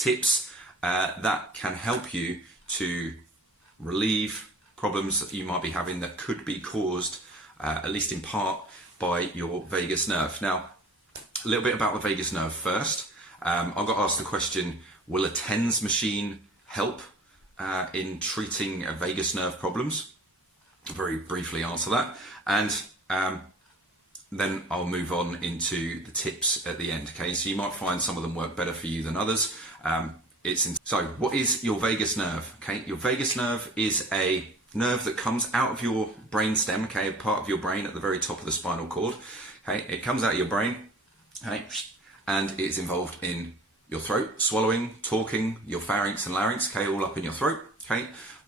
tips that can help you to relieve problems that you might be having that could be caused, at least in part, by your vagus nerve. Now, a little bit about the vagus nerve first. I got asked the question, will a TENS machine help in treating vagus nerve problems? I'll very briefly answer that, and then I'll move on into the tips at the end. Okay, so you might find some of them work better for you than others. So what is your vagus nerve? Okay, your vagus nerve is a nerve that comes out of your brain stem, okay, a part of your brain at the very top of the spinal cord. Okay, it comes out of your brain, okay, and it's involved in your throat, swallowing, talking, your pharynx and larynx, okay, all up in your throat. Okay,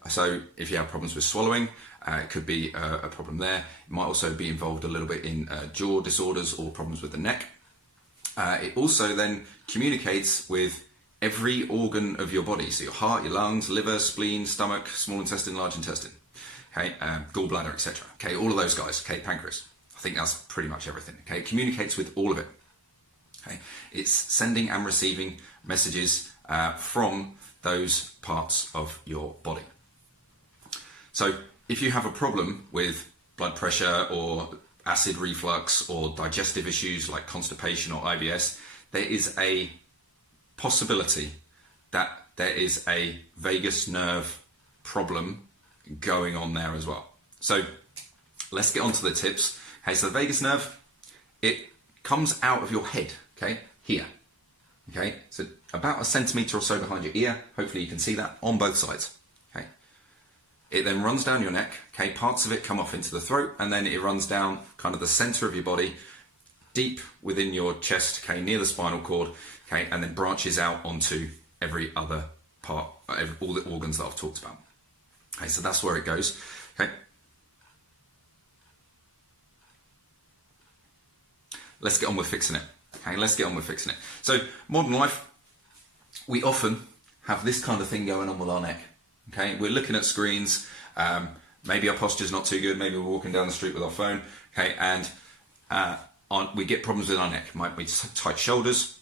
so if you have problems with swallowing, it could be a problem there. It might also be involved a little bit in jaw disorders or problems with the neck. It also then communicates with every organ of your body, so your heart, your lungs, liver, spleen, stomach, small intestine, large intestine, okay, gallbladder, etc. Okay, all of those guys. Okay, pancreas. I think that's pretty much everything. Okay, it communicates with all of it. Okay, it's sending and receiving messages from those parts of your body. So if you have a problem with blood pressure or acid reflux or digestive issues like constipation or IBS, there is a possibility that there is a vagus nerve problem going on there as well. So let's get on to the tips. Okay, so the vagus nerve, it comes out of your head, okay, here. Okay, so about a centimetre or so behind your ear. Hopefully you can see that on both sides. Okay, it then runs down your neck. Okay, parts of it come off into the throat, and then it runs down kind of the centre of your body, deep within your chest, okay, near the spinal cord, okay, and then branches out onto every other part, all the organs that I've talked about. Okay, so that's where it goes. Okay, let's get on with fixing it. Okay, let's get on with fixing it. So, modern life, we often have this kind of thing going on with our neck. Okay, we're looking at screens, maybe our posture's not too good, maybe we're walking down the street with our phone, okay, and we get problems with our neck. Might be tight shoulders,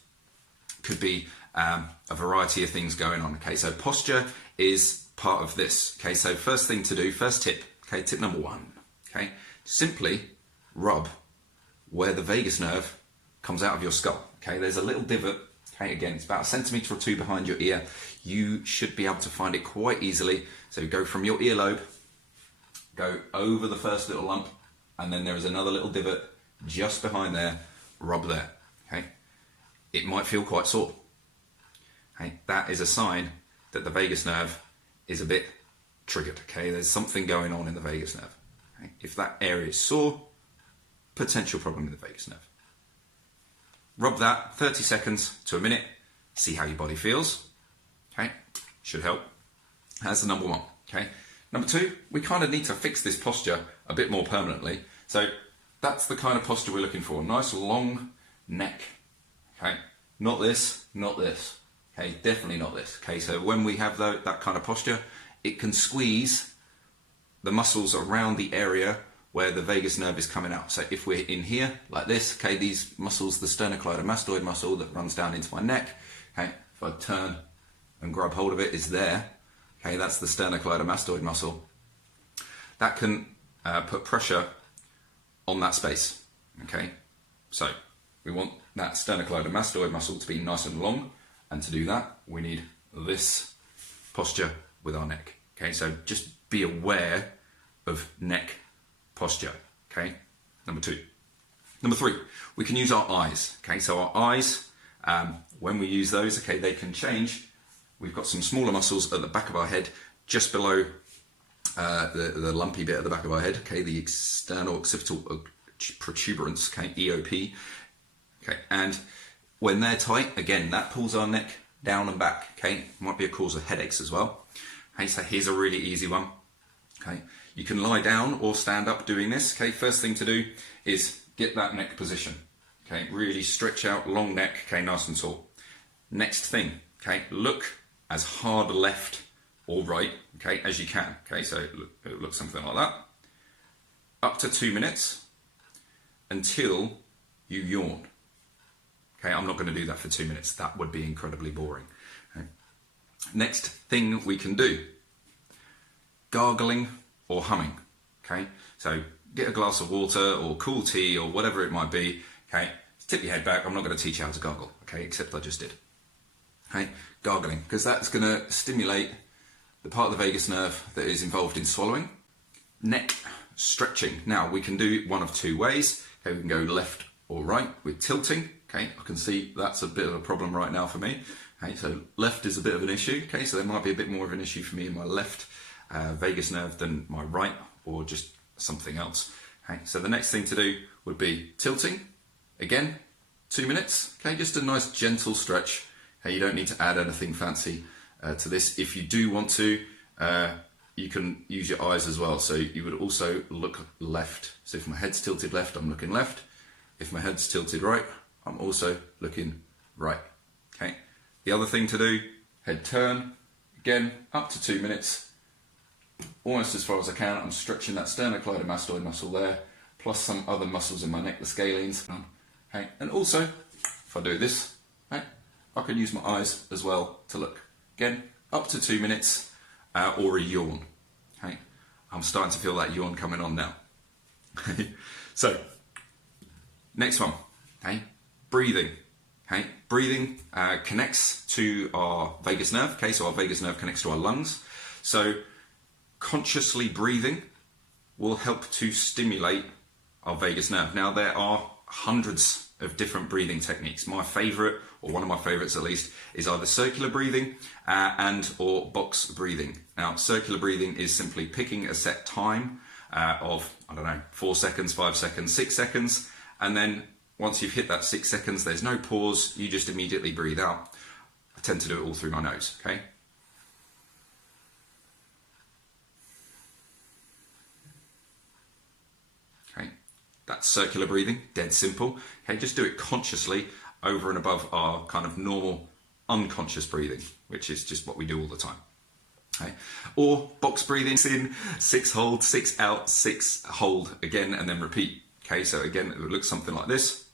could be a variety of things going on. Okay, so posture is part of this. Okay, so first thing to do, first tip, okay, tip number one, okay, simply rub where the vagus nerve comes out of your skull. Okay, there's a little divot. Okay, again, it's about a centimetre or two behind your ear. You should be able to find it quite easily. So go from your earlobe, go over the first little lump, and then there is another little divot just behind there. Rub there. Okay, it might feel quite sore. Okay, that is a sign that the vagus nerve is a bit triggered. Okay, there's something going on in the vagus nerve. Okay? If that area is sore, potential problem in the vagus nerve. Rub that 30 seconds to a minute, see how your body feels. Okay, should help. That's the number one. Okay, number two, we kind of need to fix this posture a bit more permanently. So that's the kind of posture we're looking for. Nice long neck. Okay, not this, not this. Okay, definitely not this. Okay, so when we have that kind of posture, it can squeeze the muscles around the area where the vagus nerve is coming out. So if we're in here, like this, okay, these muscles, the sternocleidomastoid muscle that runs down into my neck, okay, if I turn and grab hold of it, is there, okay, that's the sternocleidomastoid muscle. That can put pressure on that space, okay? So we want that sternocleidomastoid muscle to be nice and long, and to do that, we need this posture with our neck, okay? So just be aware of neck posture, okay? Number two. Number three, we can use our eyes, okay? So our eyes, when we use those, okay, they can change. We've got some smaller muscles at the back of our head, just below the lumpy bit at the back of our head, okay, the external occipital protuberance, okay, EOP, okay, and when they're tight, again, that pulls our neck down and back, okay, might be a cause of headaches as well. Okay, so here's a really easy one, okay. You can lie down or stand up doing this. Okay, first thing to do is get that neck position. Okay, really stretch out, long neck, okay, nice and tall. Next thing, okay, look as hard left or right, okay, as you can. Okay, so it looks something like that. Up to 2 minutes until you yawn. Okay, I'm not going to do that for 2 minutes. That would be incredibly boring. Okay. Next thing we can do, gargling or humming. Okay, so get a glass of water or cool tea or whatever it might be. Okay, tip your head back. I'm not going to teach you how to gargle. Okay, except I just did. Okay, gargling, because that's going to stimulate the part of the vagus nerve that is involved in swallowing. Neck stretching. Now we can do one of two ways. Okay, we can go left or right with tilting. Okay, I can see that's a bit of a problem right now for me. Okay, so left is a bit of an issue. Okay, so there might be a bit more of an issue for me in my left vagus nerve than my right, or just something else. Okay, so the next thing to do would be tilting. Again, 2 minutes. Okay, just a nice gentle stretch. Okay, you don't need to add anything fancy to this. If you do want to, you can use your eyes as well. So you would also look left. So if my head's tilted left, I'm looking left. If my head's tilted right, I'm also looking right. Okay. The other thing to do, head turn. Again, up to 2 minutes. Almost as far as I can. I'm stretching that sternocleidomastoid muscle there, plus some other muscles in my neck, the scalenes. Okay. And also, if I do this, okay, I can use my eyes as well to look. Again, up to 2 minutes, or a yawn. Okay. I'm starting to feel that yawn coming on now. So, next one. Okay. Breathing. Okay. Breathing connects to our vagus nerve. Okay, so our vagus nerve connects to our lungs. So, consciously breathing will help to stimulate our vagus nerve. Now, there are hundreds of different breathing techniques. My favourite, or one of my favourites at least, is either circular breathing or box breathing. Now, circular breathing is simply picking a set time of, 4 seconds, 5 seconds, 6 seconds, and then once you've hit that 6 seconds, there's no pause, you just immediately breathe out. I tend to do it all through my nose, okay? Okay, that's circular breathing, dead simple. Okay, just do it consciously over and above our kind of normal unconscious breathing, which is just what we do all the time. Okay. Or box breathing, in 6 hold, 6 out, 6 hold again, and then repeat. Okay, so again, it would look something like this.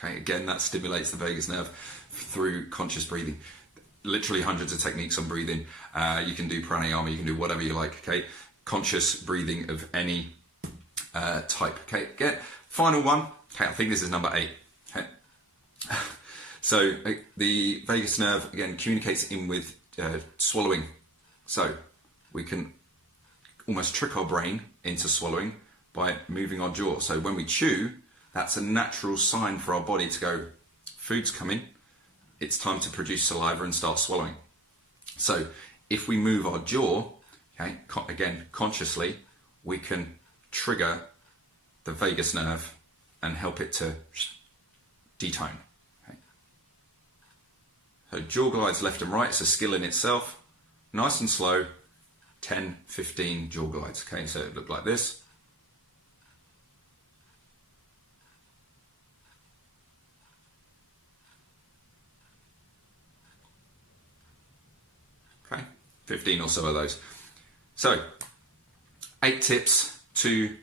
Okay, again, that stimulates the vagus nerve through conscious breathing. Literally hundreds of techniques on breathing. You can do pranayama, you can do whatever you like, okay? Conscious breathing of any type, okay? Again, final one, okay, I think this is number 8, okay? So the vagus nerve, again, communicates in with swallowing. So we can almost trick our brain into swallowing by moving our jaw. So when we chew, that's a natural sign for our body to go, food's coming, it's time to produce saliva and start swallowing. So if we move our jaw, okay, again, consciously, we can trigger the vagus nerve and help it to detone. Okay. So jaw glides left and right, it's a skill in itself. Nice and slow, 10, 15 jaw glides. Okay, so it looked like this. Okay, 15 or so of those. So, 8 tips to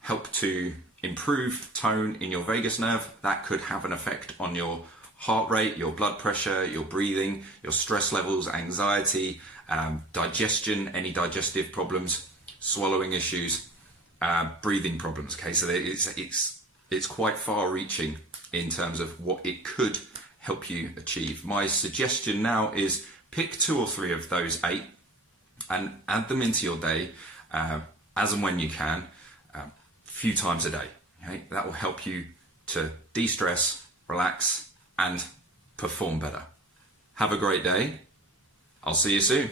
help to improve tone in your vagus nerve. That could have an effect on your heart rate, your blood pressure, your breathing, your stress levels, anxiety, digestion, any digestive problems, swallowing issues, breathing problems. Okay, so it's quite far-reaching in terms of what it could help you achieve. My suggestion now is pick 2 or 3 of those 8 and add them into your day as and when you can, a few times a day. Okay? That will help you to de-stress, relax, and perform better. Have a great day. I'll see you soon.